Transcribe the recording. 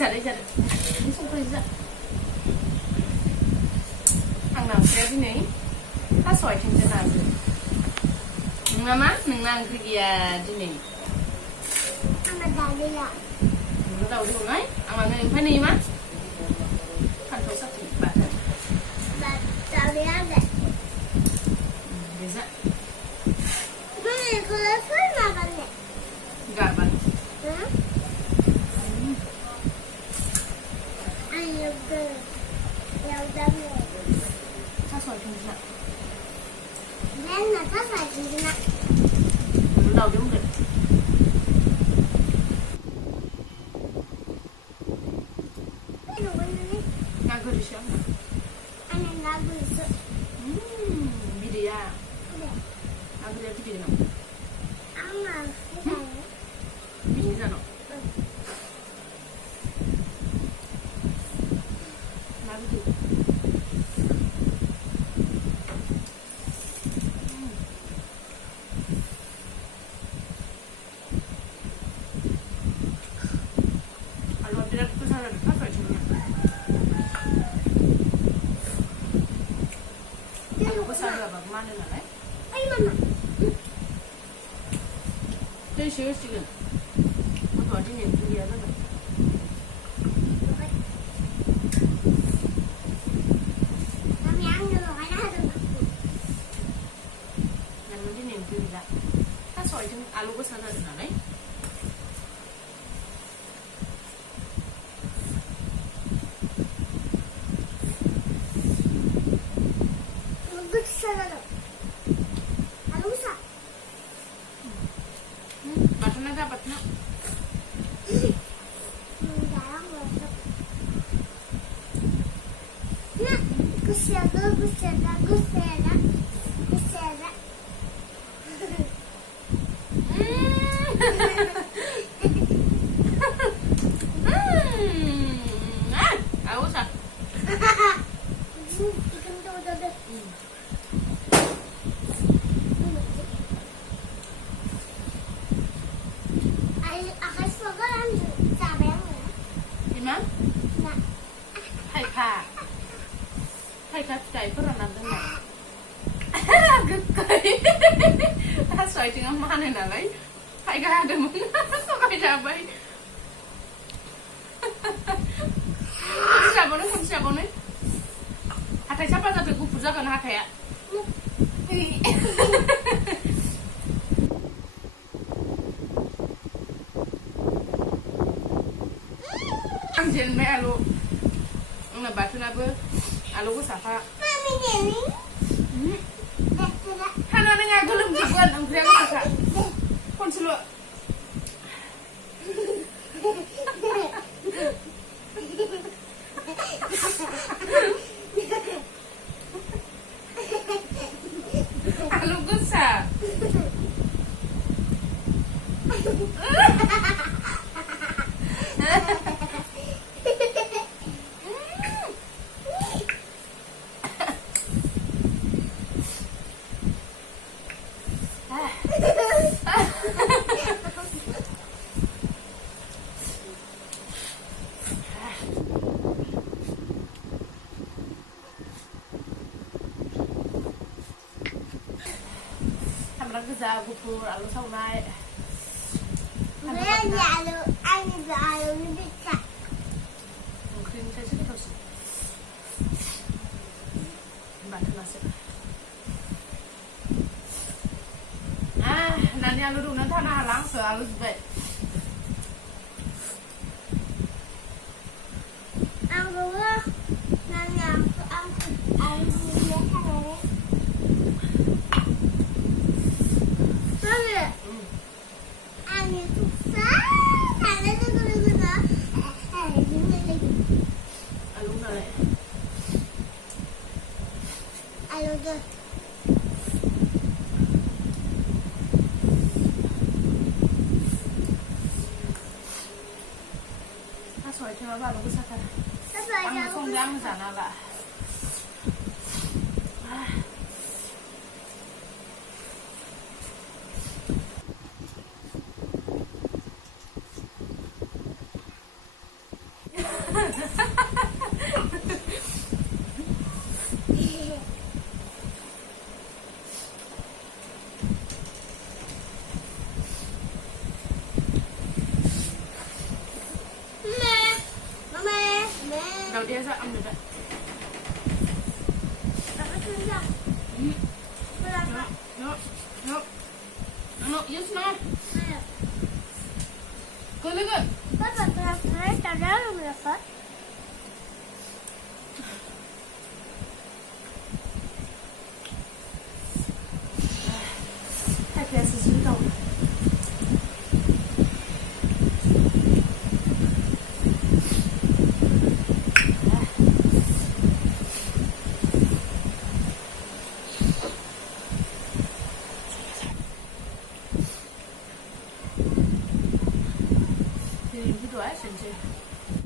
जादों संख्रि जा आंना ओंख्रिया दिनै थास' आथिंजों नाजों नोंना मा नोंना ओंख्रि गैया दिनै आंना दालिया नोंना दाउदै एवनाय आंना ओमफ्राय नै मा फान्थाव साथि बाथोन दालिया deh बेजा gue selesai makannya gaban ayo ke ya udah थास' आथिंजों ना dan nggak lagi nak नोंना दाउदै एवदों ना गोरिसो आंना aneh nggak bisa बिदैया udah ना गोरिया बिदै गोनां aman बिदै जानो ना बिदै आलुआ बिराद गोसा जादों थास' आथिंजों आलु गोसा होआबाबो मानो नालाय ayo mama दैसो होसिगोन गथ'आ दिनै ओंख्रि गैया जाबाय kami ambil makanya harus नोंना दिनै ओंख्रि गैला थास' आथिं आलु गोसा जादों नालाय bagus sekali halus batannya dapat nak jarang banget nah kusiaga haus ah ikan tuh udah deh akan suka lanjut cabai yang gimana nah ไข่ค่ะใจเพื่อนนั้นตั้งไหนกึกไก่ถ้าสวยจริงอ่ะมาเนี่ยนะไรไข่ค่ะเดี๋ยวมึงสบายจับไปคนsiapa nih hati siapa tapi gue puja kan hati ya anjir me alu nggak batu nabe alu gue sapa mami ini Hana nggak gelem juga angkrian kakak kon selo alu gue sa Sampai kerja gupur alu saunai. Berarti alu bisa. Mungkin saya sih terus. Bantu masuk. Nanti alu dulu nanti anak langsung alu sebet. Aku nanti alu biasa deh. Mami, ani susah. Karena itu guna-guna. Gini lagi. Alu nale. Alu tuh. Soalnya cuma baru bisa kan. Tapi aja Langsung aku jam sana lah. 老爹说俺们的，爸爸身上，不然吧， no, just no. 没有。 Go look at. 爸爸不然找着了没有？太开始心动了。你不多爱生气。